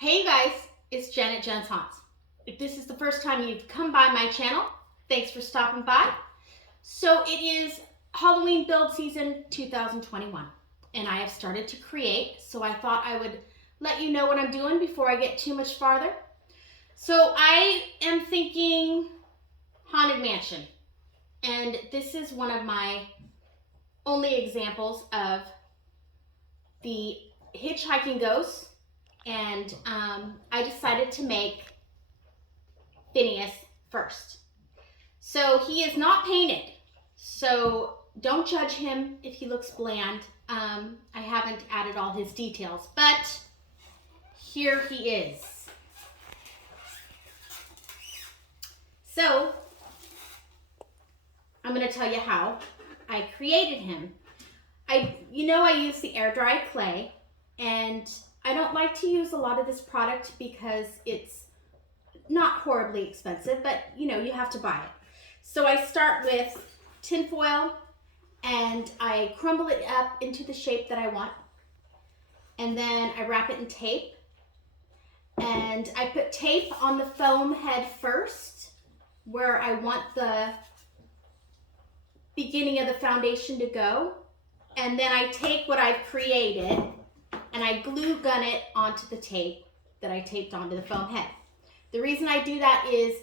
Hey guys, it's Jen at Jen's Haunts. If this is the first time you've come by my channel, thanks for stopping by. So it is Halloween build season 2021 and I have started to create, so I thought I would let you know what I'm doing before I get too much farther. So I am thinking Haunted Mansion, and this is one of my only examples of the hitchhiking ghosts. And I decided to make Phineas first. So he is not painted, so don't judge him if he looks bland. I haven't added all his details, but here he is. So I'm going to tell you how I created him. I use the air dry clay, and I don't like to use a lot of this product because it's not horribly expensive, but you have to buy it. So I start with tin foil and I crumble it up into the shape that I want. And then I wrap it in tape. And I put tape on the foam head first, where I want the beginning of the foundation to go. And then I take what I've created and I glue gun it onto the tape that I taped onto the foam head. The reason I do that is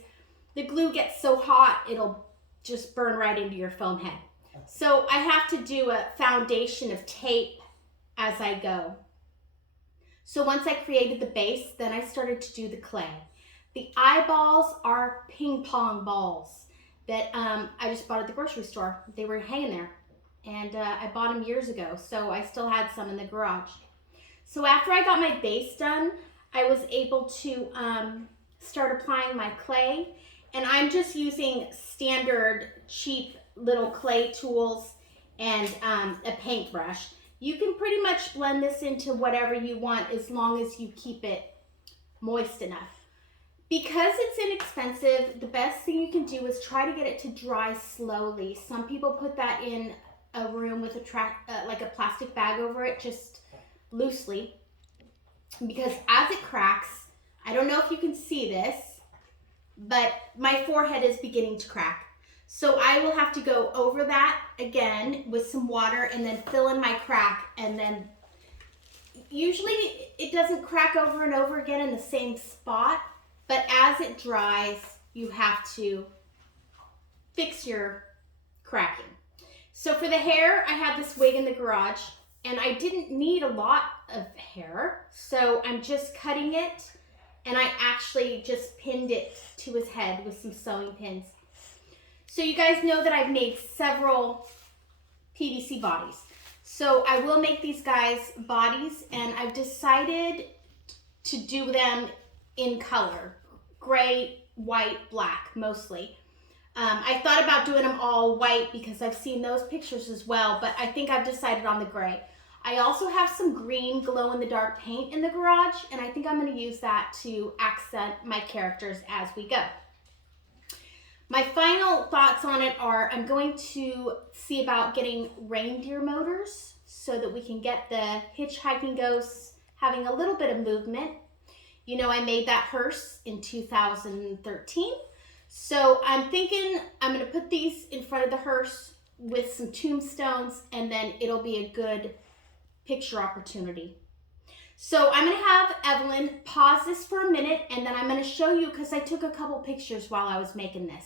the glue gets so hot, it'll just burn right into your foam head. So I have to do a foundation of tape as I go. So once I created the base, then I started to do the clay. The eyeballs are ping pong balls that I just bought at the grocery store. They were hanging there, and I bought them years ago, so I still had some in the garage. So after I got my base done, I was able to start applying my clay, and I'm just using standard cheap little clay tools and a paintbrush. You can pretty much blend this into whatever you want as long as you keep it moist enough. Because it's inexpensive, the best thing you can do is try to get it to dry slowly. Some people put that in a room with like a plastic bag over it, just loosely, because as it cracks, I don't know if you can see this, but my forehead is beginning to crack. So I will have to go over that again with some water and then fill in my crack, and then usually it doesn't crack over and over again in the same spot, but as it dries, you have to fix your cracking. So for the hair, I had this wig in the garage, and I didn't need a lot of hair, so I'm just cutting it, and I actually just pinned it to his head with some sewing pins. So you guys know that I've made several PVC bodies. So I will make these guys bodies, and I've decided to do them in color, gray, white, black, mostly. I thought about doing them all white because I've seen those pictures as well, but I think I've decided on the gray. I also have some green glow-in-the-dark paint in the garage, and I think I'm going to use that to accent my characters as we go. My final thoughts on it are I'm going to see about getting reindeer motors so that we can get the hitchhiking ghosts having a little bit of movement. I made that hearse in 2013. So I'm thinking I'm going to put these in front of the hearse with some tombstones, and then it'll be a good picture opportunity. So I'm going to have Evelyn pause this for a minute, and then I'm going to show you, because I took a couple pictures while I was making this.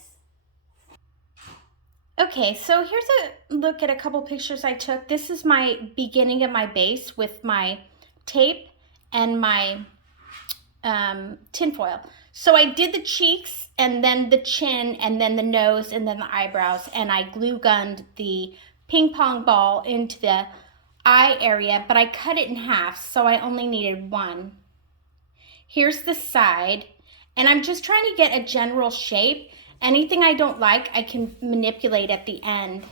Okay, so here's a look at a couple pictures I took. This is my beginning of my base with my tape and my tinfoil. So I did the cheeks and then the chin and then the nose and then the eyebrows, and I glue gunned the ping pong ball into the eye area, but I cut it in half, so I only needed one. Here's the side, and I'm just trying to get a general shape. Anything I don't like, I can manipulate at the end.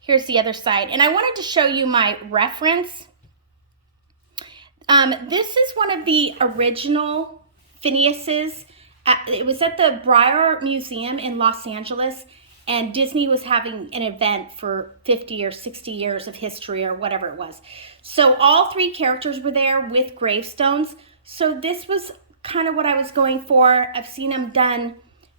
Here's the other side, and I wanted to show you my reference. This is one of the original Phineas's. It was at the Breyer Museum in Los Angeles, and Disney was having an event for 50 or 60 years of history or whatever it was. So all three characters were there with gravestones. So this was kind of what I was going for. I've seen them done,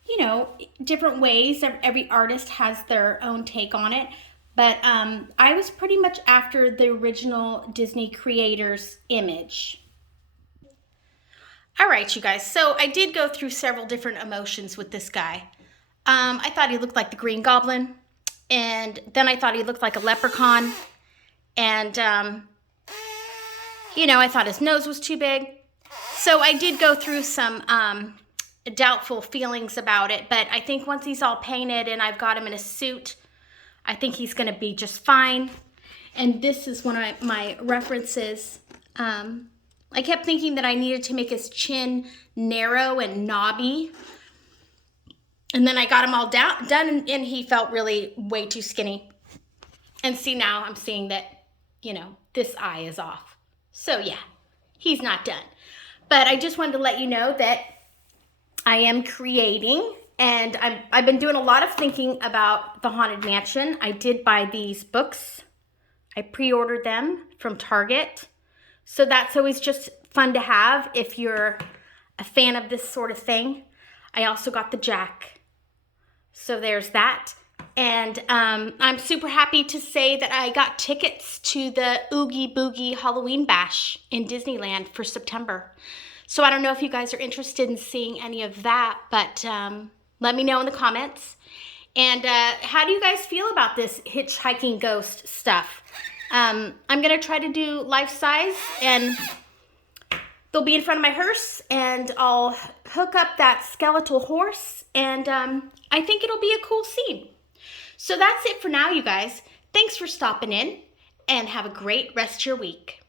you know, different ways. Every artist has their own take on it. But I was pretty much after the original Disney creator's image. All right, you guys. So I did go through several different emotions with this guy. I thought he looked like the Green Goblin. And then I thought he looked like a leprechaun. And, you know, I thought his nose was too big. So I did go through some doubtful feelings about it. But I think once he's all painted and I've got him in a suit, I think he's going to be just fine. And this is one of my references. I kept thinking that I needed to make his chin narrow and knobby. And then I got him all done and he felt really way too skinny. And see, now I'm seeing that, you know, this eye is off. So yeah, he's not done. But I just wanted to let you know that I am creating, and I've been doing a lot of thinking about the Haunted Mansion. I did buy these books. I pre-ordered them from Target. So that's always just fun to have if you're a fan of this sort of thing. I also got the Jack. So there's that. And I'm super happy to say that I got tickets to the Oogie Boogie Halloween Bash in Disneyland for September. So I don't know if you guys are interested in seeing any of that, but let me know in the comments. And how do you guys feel about this hitchhiking ghost stuff? I'm going to try to do life size, and they'll be in front of my hearse, and I'll hook up that skeletal horse, and I think it'll be a cool scene. So that's it for now, you guys. Thanks for stopping in, and have a great rest of your week.